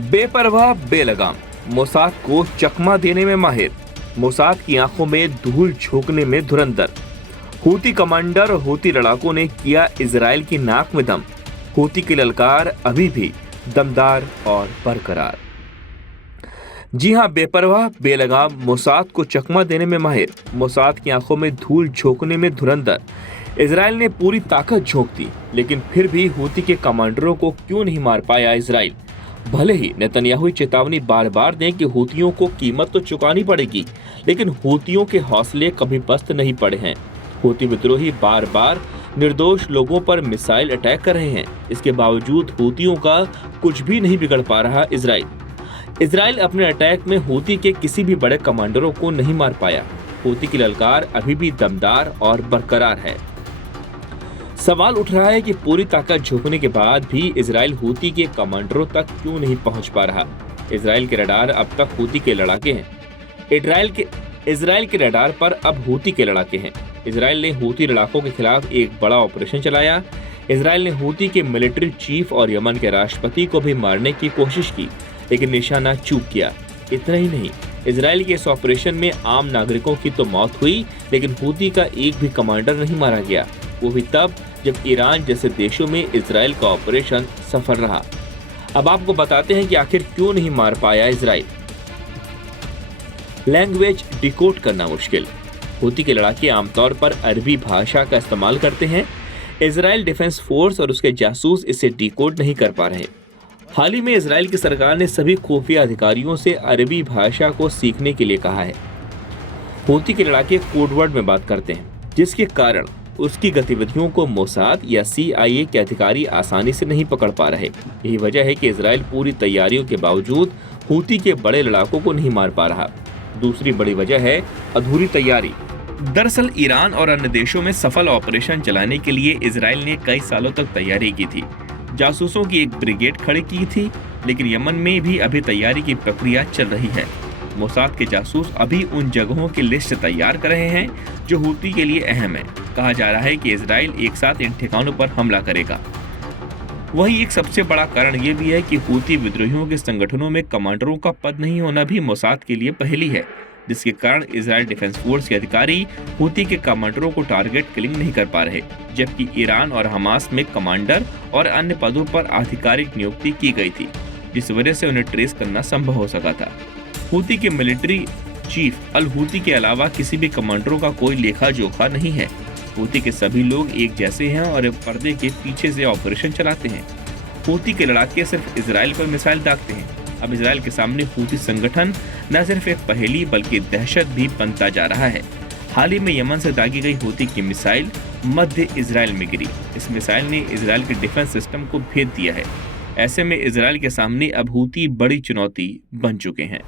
बेपरवाह बेलगाम, Mossad को चकमा देने में माहिर, मोसाद की आंखों में धूल झोंकने में धुरंधर। हूती कमांडर और हूती लड़ाकों ने किया इजराइल की नाक में दम। हूती की ललकार अभी भी दमदार और बरकरार। जी हां, बेपरवाह बेलगाम, मोसाद को चकमा देने में माहिर, मोसाद की आंखों में धूल झोंकने में धुरंधर। इजराइल ने पूरी ताकत झोंक दी, लेकिन फिर भी हूती के कमांडरों को क्यों नहीं मार पाया इजराइल? भले ही नेतन्याहू चेतावनी बार बार दें कि हूतियों को कीमत तो चुकानी पड़ेगी, लेकिन हूतियों के हौसले कभी पस्त नहीं पड़े हैं। हूती विद्रोही बार बार निर्दोष लोगों पर मिसाइल अटैक कर रहे हैं। इसके बावजूद हूतियों का कुछ भी नहीं बिगड़ पा रहा इजराइल अपने अटैक में हूती के किसी भी बड़े कमांडरों को नहीं मार पाया। हूती की ललकार अभी भी दमदार और बरकरार है। सवाल उठ रहा है कि पूरी ताकत झोंकने के बाद भी इजराइल हूती के कमांडरों तक क्यों नहीं पहुंच पा रहा? इजराइल के रडार अब तक हूती के लड़ाके हैं। इजराइल के रडार पर अब हूती के लड़ाके हैं। इजराइल ने हूती लड़ाकों के खिलाफ एक बड़ा ऑपरेशन चलाया। इजराइल ने हूती के मिलिट्री चीफ और यमन के राष्ट्रपति को भी मारने की कोशिश की, लेकिन निशाना चूक गया। इतना ही नहीं, इजराइल के इस ऑपरेशन में आम नागरिकों की तो मौत हुई, लेकिन हूती का एक भी कमांडर नहीं मारा गया, वो भी तब जब ईरान जैसे देशों में इजराइल का ऑपरेशन सफल रहा। अब आपको बताते हैं कि आखिर क्यों नहीं मार पाया इजराइल। लैंग्वेज डिकोड करना मुश्किल। हूती के लड़ाके आमतौर पर अरबी भाषा का इस्तेमाल करते हैं। इजराइल डिफेंस फोर्स और उसके जासूस इसे डिकोड नहीं कर पा रहे। हाल ही में इजराइल की सरकार ने सभी खुफिया अधिकारियों से अरबी भाषा को सीखने के लिए कहा है। हूती के लड़ाके कोडवर्ड में बात करते हैं, जिसके कारण उसकी गतिविधियों को मोसाद या CIA के अधिकारी आसानी से नहीं पकड़ पा रहे। यही वजह है कि इजराइल पूरी तैयारियों के बावजूद हूती के बड़े लड़ाकों को नहीं मार पा रहा। दूसरी बड़ी वजह है अधूरी तैयारी। दरअसल ईरान और अन्य देशों में सफल ऑपरेशन चलाने के लिए इजराइल ने कई सालों तक तैयारी की थी। जासूसों की एक ब्रिगेड खड़ी की थी, लेकिन यमन में भी अभी तैयारी की प्रक्रिया चल रही है। मोसाद के जासूस अभी उन जगहों की लिस्ट तैयार कर रहे हैं जो हूती के लिए अहम है। कहा जा रहा है कि इजराइल एक साथ इन ठिकानों पर हमला करेगा। वहीं एक सबसे बड़ा कारण ये भी है कि हूती विद्रोहियों के संगठनों में कमांडरों का पद नहीं होना भी मोसाद के लिए पहेली है, जिसके कारण इजराइल डिफेंस फोर्स के अधिकारी हूती के कमांडरों को टारगेट किलिंग नहीं कर पा रहे, जबकि ईरान और हमास में कमांडर और अन्य पदों पर आधिकारिक नियुक्ति की गई थी, जिस वजह से उन्हें ट्रेस करना संभव हो सका था। हूती के मिलिट्री चीफ अल हूती के अलावा किसी भी कमांडरों का कोई लेखा जोखा नहीं है। हूती के सभी लोग एक जैसे हैं और पर्दे के पीछे से ऑपरेशन चलाते हैं। हूती के लड़ाके सिर्फ इजराइल पर मिसाइल दागते हैं। अब इजराइल के सामने हूती संगठन न सिर्फ एक पहेली बल्कि दहशत भी बनता जा रहा है। हाल ही में यमन से दागी गई हूती की मिसाइल मध्य इजराइल में गिरी। इस मिसाइल ने इजराइल के डिफेंस सिस्टम को भेद दिया है। ऐसे में इजराइल के सामने अब हूती बड़ी चुनौती बन चुके हैं।